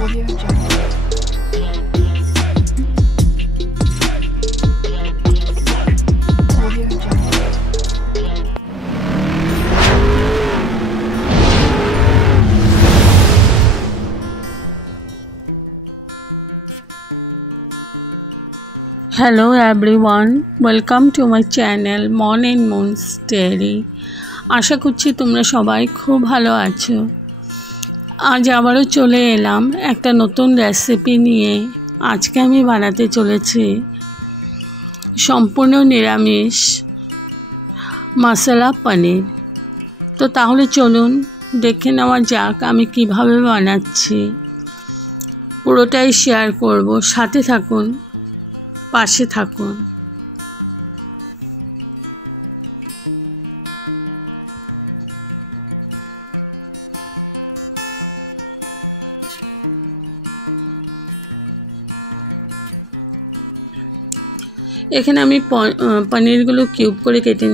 Audio Jungle. Audio Jungle. Hello everyone, welcome to my channel Morning Moon's Diary. আশা করছি তোমরা সবাই খুব ভালো আছো। আজ আবারও চলে এলাম একটা নতুন রেসিপি নিয়ে। আজকে আমি বানাতে চলেছি সম্পূর্ণ নিরামিষ মশলা পনির। তো তাহলে চলুন দেখে নেওয়া যাক আমি কিভাবে বানাচ্ছি। পুরোটাই শেয়ার করব, সাথে থাকুন, পাশে থাকুন। এখানে আমি পনিরগুলো কিউব করে কেটে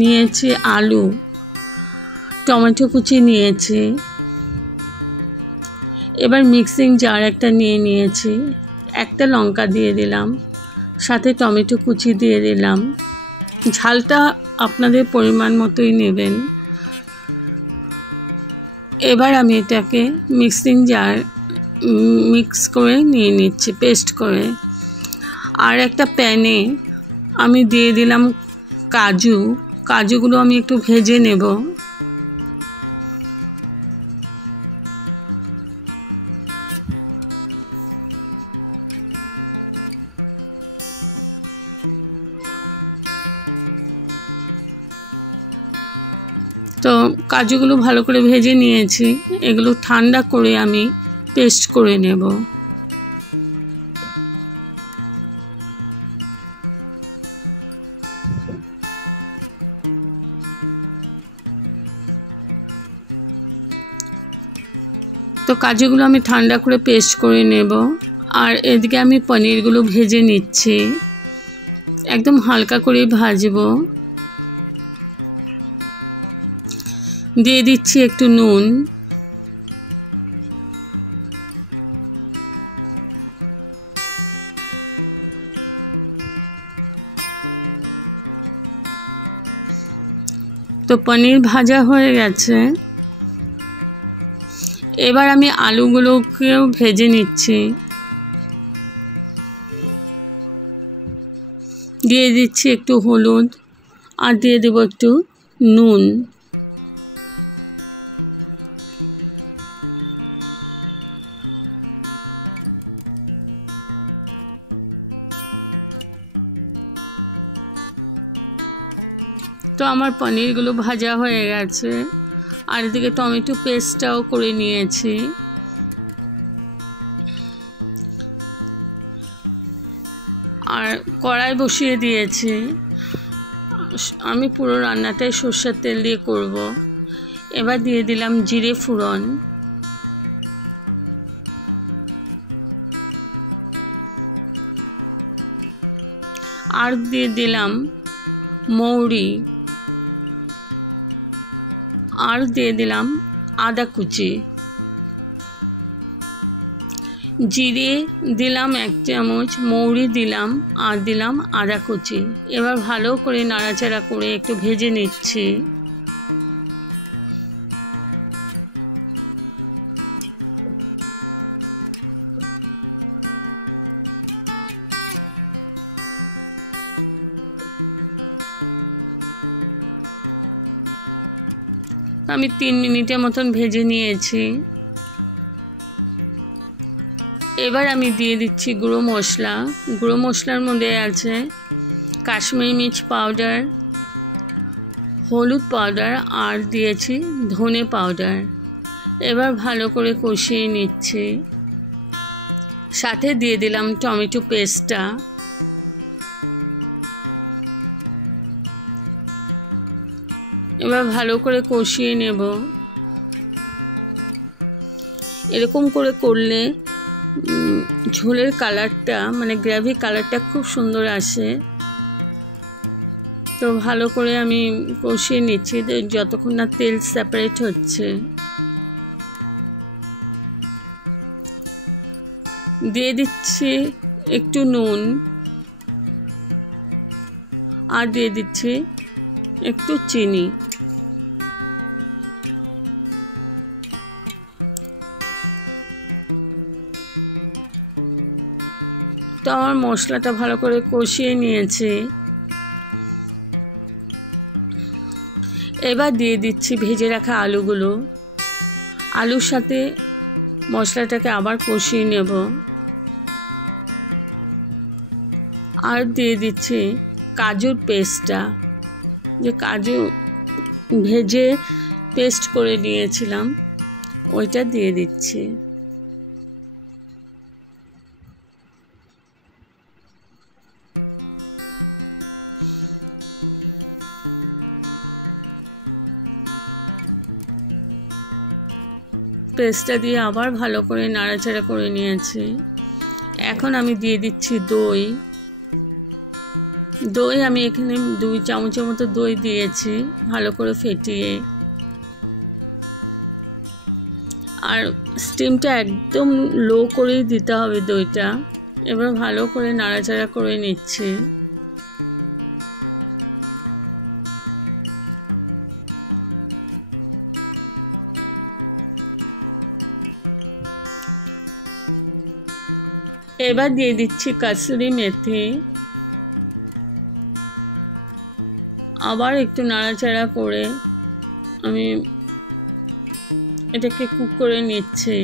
নিয়েছি আলু, টমেটো কুচি নিয়েছি। এবার মিক্সিং জার একটা নিয়েছি, একটা লঙ্কা দিয়ে দিলাম, সাথে টমেটো কুচি দিয়ে দিলাম। ঝালটা আপনাদের পরিমাণ মতোই নেবেন। এবার আমি এটাকে মিক্সিং জার মিক্স করে নিয়ে নিচ্ছি, পেস্ট করে। আর একটা প্যানে আমি দিয়ে দিলাম কাজুগুলো আমি একটু ভেজে নেব। তো কাজুগুলো ভালো করে ভেজে নিয়েছি, এগুলো ঠান্ডা করে আমি পেস্ট করে নেব। তো কাজুগুলো আমি ঠান্ডা করে পেস্ট করে নেব। আর এদিকে আমি পনিরগুলো ভেজে নিচ্ছি, একদম হালকা করে ভাজবো। দিয়ে দিচ্ছি একটু নুন, তো পনির ভাজা হয়ে গেছে। এবার আমি আলুগুলোকেও ভেজে নিচ্ছি। দিয়ে দিচ্ছি একটু হলুদ, আর দিয়ে দেব একটু নুন। তো আমার পনিরগুলো ভাজা হয়ে গেছে। আর এদিকে টমেটো পেস্টটাও করে নিয়েছি। আর কড়াই বসিয়ে দিয়েছি। আমি পুরো রান্নাটাই সরষের তেল দিয়ে করব। এবার দিয়ে দিলাম জিরে ফোড়ন, আর দিয়ে দিলাম মৌরি, আর দিয়ে দিলাম আদা কুচি। জিরে দিলাম 1 চামচ, মৌরি দিলাম, আর দিলাম আদা কুচি। এবার ভালো করে নাড়াচাড়া করে একটু ভেজে নিচ্ছি। আমি 3 মিনিটের মতন ভেজে নিয়েছি। এবার আমি দিয়ে দিচ্ছি গুঁড়ো মশলা। গুঁড়ো মশলার মধ্যে আছে কাশ্মীরি মির্চ পাউডার, হলুদ পাউডার, আর দিয়েছি ধনে পাউডার। এবার ভালো করে কষিয়ে নিচ্ছি। সাথে দিয়ে দিলাম টমেটো পেস্টটা। এবার ভালো করে কষিয়ে নেব। এরকম করে করলে ঝোলের কালারটা, মানে গ্রেভি কালারটা খুব সুন্দর আসে। তো ভালো করে আমি কষিয়ে নিচ্ছি যতক্ষণ না তেল সেপারেট হচ্ছে। দিয়ে দিচ্ছি একটু নুন, আর দিয়ে দিচ্ছি একটু চিনি। তো আমার মশলাটা ভালো করে কষিয়ে নিয়েছি। এবার দিয়ে দিচ্ছি ভেজে রাখা আলুগুলো। আলুর সাথে মশলাটাকে আবার কষিয়ে নেব। আর দিয়ে দিচ্ছি কাজুর পেস্টটা, যে কাজু ভেজে পেস্ট করে নিয়েছিলাম ওইটা দিয়ে দিচ্ছি। পেস্টটা দিয়ে আবার ভালো করে নাড়াচাড়া করে নিয়েছি। এখন আমি দিয়ে দিচ্ছি দই। দই আমি এখানে 2 চামচের মতো দই দিয়েছি ভালো করে ফেটিয়ে। আর স্টিমটা একদম লো করেই দিতে হবে দইটা। এবার ভালো করে নাড়াচাড়া করে নিচ্ছি। এবার দিয়ে দিচ্ছি কাসুরি মেথি। আবার একটু নাড়াচাড়া করে আমি এটাকে কুক করে নিচ্ছি।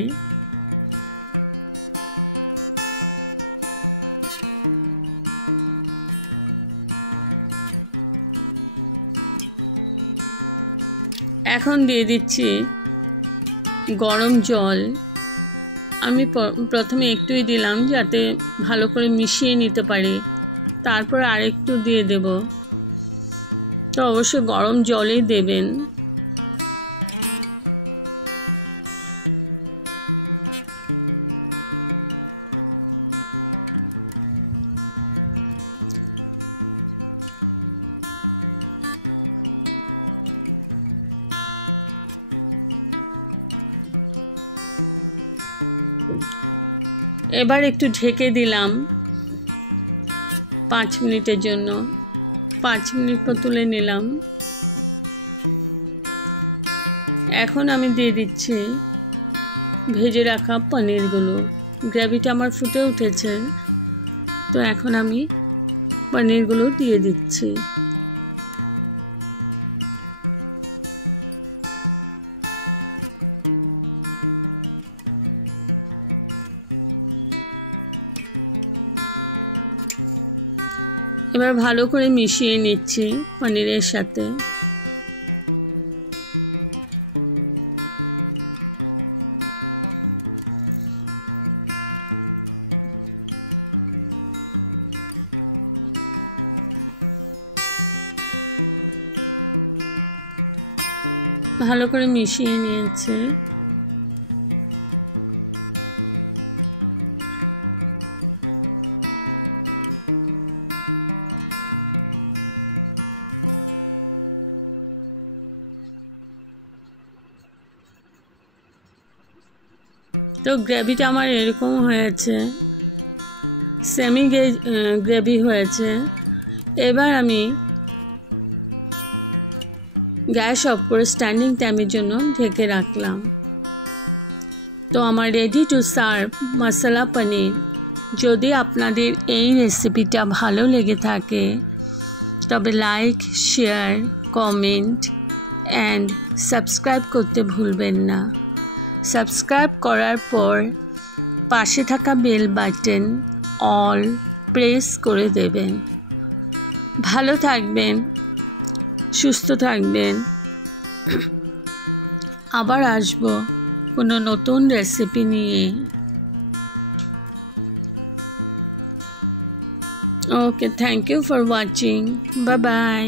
এখন দিয়ে দিচ্ছি গরম জল। আমি প্রথমে একটুই দিলাম যাতে ভালো করে মিশিয়ে নিতে পারি, তারপর আরেকটু দিয়ে দেব। তো অবশ্যই গরম জলই দেবেন। এবার একটু ঢেকে দিলাম 5 মিনিটের জন্য। 5 মিনিট পর তুলে নিলাম। এখন আমি দিয়ে দিচ্ছি ভেজে রাখা পনিরগুলো। গ্রেভিটা আমার ফুটে উঠেছে, তো এখন আমি পনিরগুলো দিয়ে দিচ্ছি। এবার ভালো করে মিশিয়ে নিচ্ছি পনিরের সাথে। ভালো করে মিশিয়ে নিয়েছি। তো গ্রেভিটা আমার এরকম হয়েছে, সেমি গ্রেভি হয়েছে। এবার আমি গ্যাস অফ করে স্ট্যান্ডিং টাইমের জন্য ঢেকে রাখলাম। তো আমার রেডি টু সার্ভ মশলা পনির। যদি আপনাদের এই রেসিপিটা ভালো লেগে থাকে তবে like, share, comment and subscribe করতে ভুলবেন না। সাবস্ক্রাইব করার পর পাশে থাকা বেল বাটন অল প্রেস করে দেবেন। ভালো থাকবেন, সুস্থ থাকবেন। আবার আসবো কোনো নতুন রেসিপি নিয়ে। Okay, thank you for watching. Bye by.